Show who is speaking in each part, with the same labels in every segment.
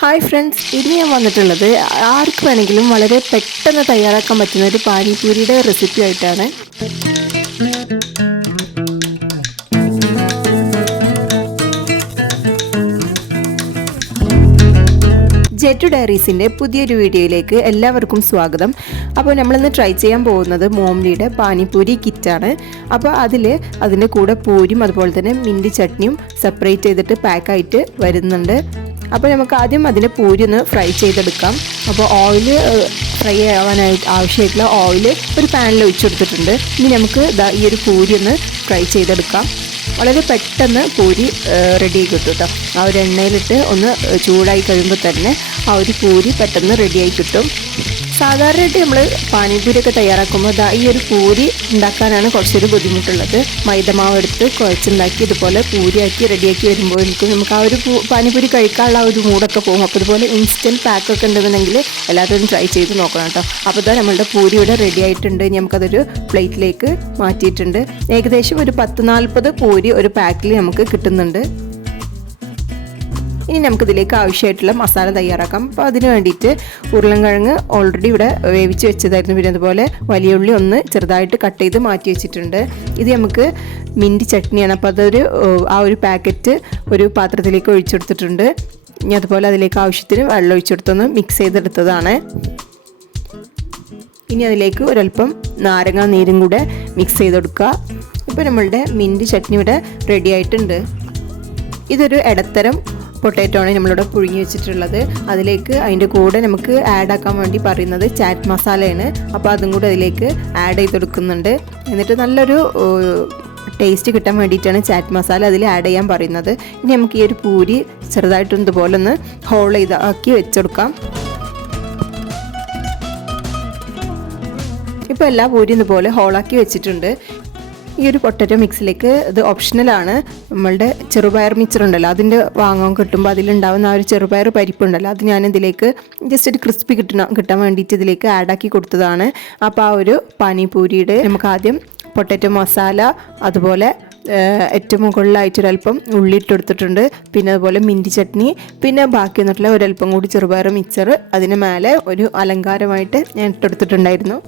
Speaker 1: Hi friends ഇത് ഞാൻ വന്നിട്ടുള്ളത് ആർക്ക് വേണമെങ്കിലും വളരെ പെട്ടെന്ന് തയ്യാറാക്കാൻ പറ്റുന്ന ഒരു പാനിപൂരിയുടെ റെസിപ്പി ആയിട്ടാണ്. ജെറ്റു ഡയറീസിന്റെ പുതിയൊരു വീഡിയോയിലേക്ക് എല്ലാവർക്കും സ്വാഗതം. അപ്പോൾ നമ്മളിന്ന് ട്രൈ ചെയ്യാൻ പോകുന്നത് മോംലിയുടെ പാനിപൂരി കിറ്റാണ്. അപ്പോൾ അതിൽ അതിന്റെ കൂടെ പൂരിയും അതുപോലെ തന്നെ മിന്റ് ചട്നിയും സെപ്പറേറ്റ് ചെയ്തിട്ട് പാക്കായിട്ട് വരുന്നുണ്ട്. അപ്പോൾ നമുക്ക് ആദ്യം അതിനെ പൂരി ഒന്ന് ഫ്രൈ ചെയ്തെടുക്കാം. അപ്പോൾ ഓയിൽ ഫ്രൈ ആവാനായിട്ട് ആവശ്യമായിട്ടുള്ള ഓയിൽ ഒരു പാനിൽ ഒഴിച്ചെടുത്തിട്ടുണ്ട് ഇനി നമുക്ക് ഈ ഒരു പൂരി ഒന്ന് ഫ്രൈ ചെയ്തെടുക്കാം. വളരെ പെട്ടെന്ന് പൂരി റെഡി കിട്ടും കേട്ടോ ആ ഒരു എണ്ണയിലിട്ട് ഒന്ന് ചൂടായി കഴിയുമ്പോൾ തന്നെ ആ ഒരു പൂരി പെട്ടെന്ന് റെഡിയായി കിട്ടും. സാധാരണയായിട്ട് നമ്മൾ പാനിപൂരിയൊക്കെ തയ്യാറാക്കുമ്പോൾ ഈ ഒരു പൂരി ഉണ്ടാക്കാനാണ് കുറച്ചൊരു ബുദ്ധിമുട്ടുള്ളത്. മൈദമാവ് എടുത്ത് കുഴച്ചുണ്ടാക്കി ഇതുപോലെ പൂരിയാക്കി റെഡിയാക്കി വരുമ്പോഴേക്കും നമുക്ക് ആ ഒരു പാനിപൂരി കഴിക്കാനുള്ള ഒരു മൂടൊക്കെ പോകും. അപ്പോൾ ഇതുപോലെ ഇൻസ്റ്റന്റ് പാക്കൊക്കെ ഉണ്ടെന്നുണ്ടെങ്കിൽ എല്ലാവരും ട്രൈ ചെയ്ത് നോക്കണം കേട്ടോ അപ്പോൾ ഇതാ നമ്മളുടെ പൂരി ഇവിടെ റെഡി ആയിട്ടുണ്ട്. നമുക്കതൊരു പ്ലേറ്റിലേക്ക് മാറ്റിയിട്ടുണ്ട്. ഏകദേശം ഒരു പത്ത് നാൽപ്പത് പൂരി ഒരു പാക്കിൽ നമുക്ക് കിട്ടുന്നുണ്ട്. ഇനി നമുക്കിതിലേക്ക് ആവശ്യമായിട്ടുള്ള മസാല തയ്യാറാക്കാം. അപ്പോൾ അതിന് വേണ്ടിയിട്ട് ഉരുളൻകിഴങ്ങ് ഓൾറെഡി ഇവിടെ വേവിച്ച് വെച്ചതായിരുന്നു. പിന്നെ അതുപോലെ വലിയ ഉള്ളി ഒന്ന് ചെറുതായിട്ട് കട്ട് ചെയ്ത് മാറ്റി വെച്ചിട്ടുണ്ട്. ഇത് നമുക്ക് മിന്റ് ചട്നിയാണ്. അപ്പോൾ അതൊരു ആ ഒരു പാക്കറ്റ് ഒരു പാത്രത്തിലേക്ക് ഒഴിച്ചെടുത്തിട്ടുണ്ട് ഇനി അതുപോലെ അതിലേക്ക് ആവശ്യത്തിന് വെള്ളം ഒഴിച്ചെടുത്തൊന്ന് മിക്സ് ചെയ്തെടുത്തതാണ്. ഇനി അതിലേക്ക് ഒരല്പം നാരങ്ങ നീരും കൂടെ മിക്സ് ചെയ്തെടുക്കുക. ഇപ്പോൾ നമ്മളുടെ മിന്റ് ചട്നി ഇവിടെ റെഡി ആയിട്ടുണ്ട്. ഇതൊരു ഇടത്തരം പൊട്ടാറ്റോ ആണ് നമ്മളിവിടെ പുഴുങ്ങി വെച്ചിട്ടുള്ളത്. അതിലേക്ക് അതിന്റെ കൂടെ നമുക്ക് ആഡ് ആക്കാൻ വേണ്ടി പറയുന്നത് ചാറ്റ് മസാലയാണ് അപ്പോൾ അതും കൂടെ അതിലേക്ക് ആഡ് ചെയ്ത് കൊടുക്കുന്നുണ്ട്. എന്നിട്ട് നല്ലൊരു ടേസ്റ്റ് കിട്ടാൻ വേണ്ടിയിട്ടാണ് ചാറ്റ് മസാല അതിൽ ആഡ് ചെയ്യാൻ പറയുന്നത്. ഇനി നമുക്ക് ഈ ഒരു പൂരി ചെറുതായിട്ടും ഇതുപോലെ ഒന്ന് ഹോൾ ചെയ്ത് ആക്കി വെച്ചെടുക്കാം. ഇപ്പോൾ എല്ലാ പൂരി ഇതുപോലെ ഹോളാക്കി വെച്ചിട്ടുണ്ട്. ഈ ഒരു പൊട്ടറ്റോ മിക്സിലേക്ക് ഇത് ഓപ്ഷണലാണ്. നമ്മളുടെ ചെറുപയർ മിക്സർ ഉണ്ടല്ലോ അതിന്റെ വാങ്ങാൻ കിട്ടുമ്പോൾ അതിലുണ്ടാവുന്ന ആ ഒരു ചെറുപയർ പരിപ്പുണ്ടല്ലോ അത് ഞാൻ ഇതിലേക്ക് ജസ്റ്റ് ഒരു ക്രിസ്പി കിട്ടണം കിട്ടാൻ വേണ്ടിയിട്ട് ഇതിലേക്ക് ആഡാക്കി കൊടുത്തതാണ്. അപ്പോൾ ആ ഒരു പാനിപൂരിയുടെ നമുക്ക് ആദ്യം പൊട്ടറ്റോ മസാല അതുപോലെ ഏറ്റവും മുകളിലായിട്ട് ഒരല്പം ഉള്ളിട്ടെടുത്തിട്ടുണ്ട് പിന്നെ അതുപോലെ മിന്റി ചട്നി പിന്നെ ബാക്കി വന്നിട്ടുള്ള ഒരല്പം കൂടി ചെറുപയർ മിക്സർ അതിന് മേലെ ഒരു അലങ്കാരമായിട്ട് ഞാൻ ഇട്ടെടുത്തിട്ടുണ്ടായിരുന്നു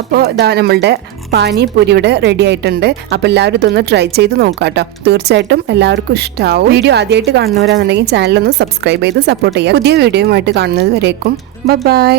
Speaker 1: അപ്പോൾ ഇതാ നമ്മളുടെ പാനിപൂരി ഇവിടെ റെഡി ആയിട്ടുണ്ട്. അപ്പോൾ എല്ലാവരും ഇതൊന്ന് ട്രൈ ചെയ്ത് നോക്കാട്ടോ കേട്ടോ തീർച്ചയായിട്ടും എല്ലാവർക്കും ഇഷ്ടാവും. വീഡിയോ ആദ്യമായിട്ട് കാണുന്നവരാണെന്നുണ്ടെങ്കിൽ ചാനലൊന്ന് സബ്സ്ക്രൈബ് ചെയ്ത് സപ്പോർട്ട് ചെയ്യുക. പുതിയ വീഡിയോയുമായിട്ട് കാണുന്നത് വരേക്കും. ബൈ